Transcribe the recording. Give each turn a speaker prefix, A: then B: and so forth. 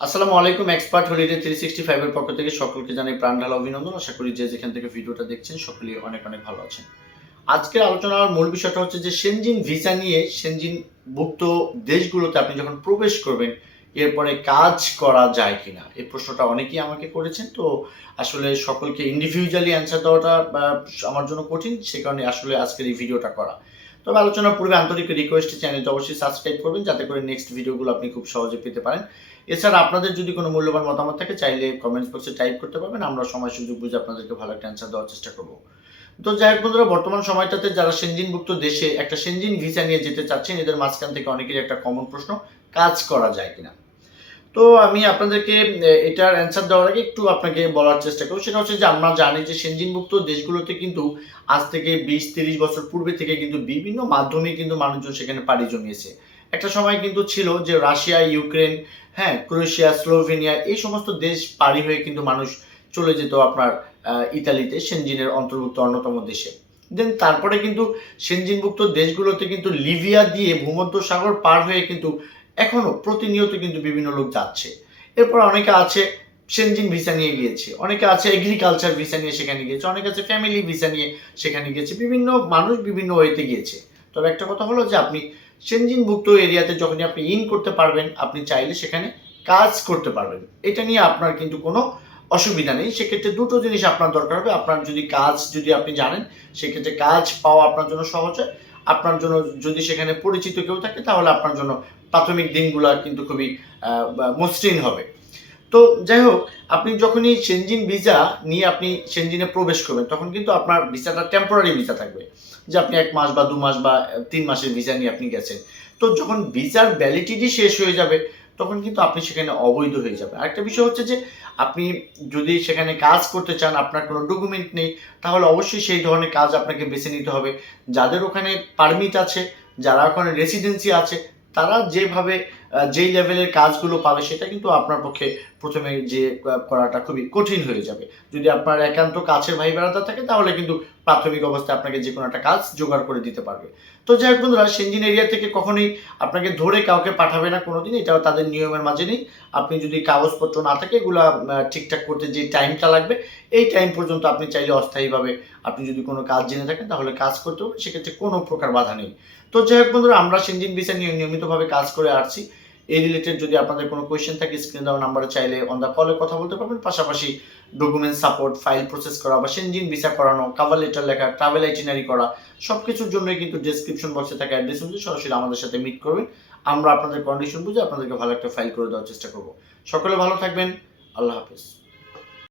A: আসসালামু আলাইকুম expert holiday three sixty ফাইভের পক্ষ থেকে সকলকে জানাই প্রাণ ঢালা অভিনন্দন। আশা করি যে যেখান থেকে ভিডিওটা দেখছেন, সকলেই অনেক অনেক ভালো আছেন। আজকের আলোচনার মূল বিষয়টা হচ্ছে যে সেনজিন ভিসা নিয়ে সেনজিন ভুক্ত দেশগুলোতে আপনি যখন প্রবেশ করবেন, এরপরে কাজ করা যায় কিনা? এই প্রশ্নটা অনেকেই আমাকে করেছেন, তো আসলে সকলকে ইন্ডিভিজুয়ালি অ্যান্সার দেওয়াটা আমার জন্য কঠিন, সে কারণে আসলে আজকের এই ভিডিওটা করা। তবে আলোচনার পূর্বে আন্তরিক রিকোয়েস্ট চ্যানেলটি অবশ্যই সাবস্ক্রাইব করবেন, যাতে করে নেক্সট ভিডিওগুলো আপনি খুব সহজে পেতে পারেন। এছাড়া আপনাদের যদি কোনো মূল্যবান মতামত থাকে, চাইলে কমেন্টস বক্সে টাইপ করতে পারবেন। আমরা সময় সুযোগ বুঝে আপনাদেরকে ভালো একটা অ্যান্সার দেওয়ার চেষ্টা করব। তো যাই হোক বন্ধুরা, বর্তমান সময়টাতে যারা সেনজিনভুক্ত দেশে একটা সেনজিন ভিসা নিয়ে যেতে চাচ্ছেন, এদের মাঝখান থেকে অনেকেরই একটা কমন প্রশ্ন, কাজ করা যায় কিনা? তো আমি আপনাদেরকে এটার অ্যান্সার দেওয়ার আগে একটু আপনাকে বলার চেষ্টা করব। সেটা হচ্ছে যে আমরা জানি যে সেনজিনভুক্ত দেশগুলোতে কিন্তু আজ থেকে বিশ, তিরিশ বছর পূর্বে থেকে কিন্তু বিভিন্ন মাধ্যমে কিন্তু মানুষজন সেখানে পাড়ি জমিয়েছে। একটা সময় কিন্তু ছিল যে রাশিয়া, ইউক্রেন হ্যাঁ ক্রোয়েশিয়া, স্লোভেনিয়া এই সমস্ত দেশ পাড়ি হয়ে কিন্তু মানুষ চলে যেত আপনার ইতালিতে, সেনজিনের অন্তর্ভুক্ত অন্যতম দেশে। দেন তারপরে কিন্তু সেনজিনভুক্ত দেশগুলোতে কিন্তু লিবিয়া দিয়ে ভূমধ্য সাগর পার হয়ে কিন্তু এখনও প্রতিনিয়ত কিন্তু বিভিন্ন লোক যাচ্ছে। এরপর অনেকে আছে সেনজিন ভিসা নিয়ে গিয়েছে, অনেকে আছে এগ্রিকালচার ভিসা নিয়ে সেখানে গিয়েছে, অনেকে আছে ফ্যামিলি ভিসা নিয়ে সেখানে গিয়েছে, বিভিন্ন মানুষ বিভিন্ন ওয়েতে গিয়েছে। তবে একটা কথা হলো যে আপনি সেনজিনভুক্ত এরিয়াতে যখনই আপনি ইন করতে পারবেন, আপনি চাইলে সেখানে কাজ করতে পারবেন। এটা নিয়ে আপনার কিন্তু কোনো অসুবিধা নেই। সেক্ষেত্রে দুটো জিনিস আপনার দরকার হবে। আপনার যদি কাজ যদি আপনি জানেন, সেক্ষেত্রে কাজ পাওয়া আপনার জন্য সহজ হয়। আপনার জন্য যদি সেখানে পরিচিত কেউ থাকে, তাহলে আপনার জন্য প্রাথমিক দিনগুলো কিন্তু খুবই মসৃণ হবে। তো যাই হোক, আপনি যখনই সেনজিন ভিসা নিয়ে আপনি সেনজিনে প্রবেশ করবেন, তখন কিন্তু আপনার ভিসাটা টেম্পোরারি ভিসা থাকবে। যে আপনি এক মাস বা দু মাস বা তিন মাসের ভিসা নিয়ে আপনি গেছেন। তো যখন ভিসার ভ্যালিডিটি শেষ হয়ে যাবে তখন কিন্তু আপনি সেখানে অবৈধ হয়ে যাবেন। আরেকটা বিষয় হচ্ছে যে, আপনি যদি সেখানে কাজ করতে চান, আপনার কোনো ডকুমেন্ট নেই, তাহলে অবশ্যই সেই ধরনের কাজ আপনাকে বেছে নিতে হবে। যাদের ওখানে পারমিট আছে, যারা ওখানে রেসিডেন্সি আছে, তারা যেভাবে যেই লেভেলের কাজগুলো পাবে সেটা কিন্তু আপনার পক্ষে প্রথমে যে করাটা খুবই কঠিন হয়ে যাবে। যদি আপনার একান্ত কাছের ভাই বেড়াদার থাকে, তাহলে কিন্তু প্রাথমিক অবস্থায় আপনাকে যে কোনো একটা কাজ জোগাড় করে দিতে পারবে। তো যাই হোক বন্ধুরা, সেনজিন এরিয়া থেকে কখনোই আপনাকে ধরে কাউকে পাঠাবে না কোনোদিন, এটাও তাদের নিয়মের মাঝে নেই। আপনি যদি কাগজপত্র না থাকে, এগুলো ঠিকঠাক করতে যে টাইমটা লাগবে, এই টাইম পর্যন্ত আপনি চাইলে অস্থায়ীভাবে আপনি যদি কোনো কাজ জেনে থাকেন, তাহলে কাজ করতে হবে সেক্ষেত্রে কোনো প্রকার বাধা নেই। তো যাই হোক বন্ধুরা, আমরা সেনজিন ভিসা নিয়ে নিয়মিতভাবে কাজ করে আসছি। এই রিলেটেড যদি আপনাদের কোনো কোয়েশ্চেন থাকে স্ক্রিন দেওয়া নাম্বারে চাইলে অন দ্য কলে কথা বলতে পারবেন। পাশাপাশি ডকুমেন্ট সাপোর্ট ফাইল প্রসেস করা বা সেনজিন ভিসা করানো কাভার লেটার লেখা ট্রাভেল আইটিনারি করা সব কিছুর জন্যই কিন্তু ডিসক্রিপশন বক্সে থাকা অ্যাড্রেস অনুযায়ী সরাসরি আমাদের সাথে মিট করবেন। আমরা আপনাদের কন্ডিশন বুঝে আপনাদেরকে ভালো একটা ফাইল করে দেওয়ার চেষ্টা করব। সকলে ভালো থাকবেন। আল্লাহ হাফিজ।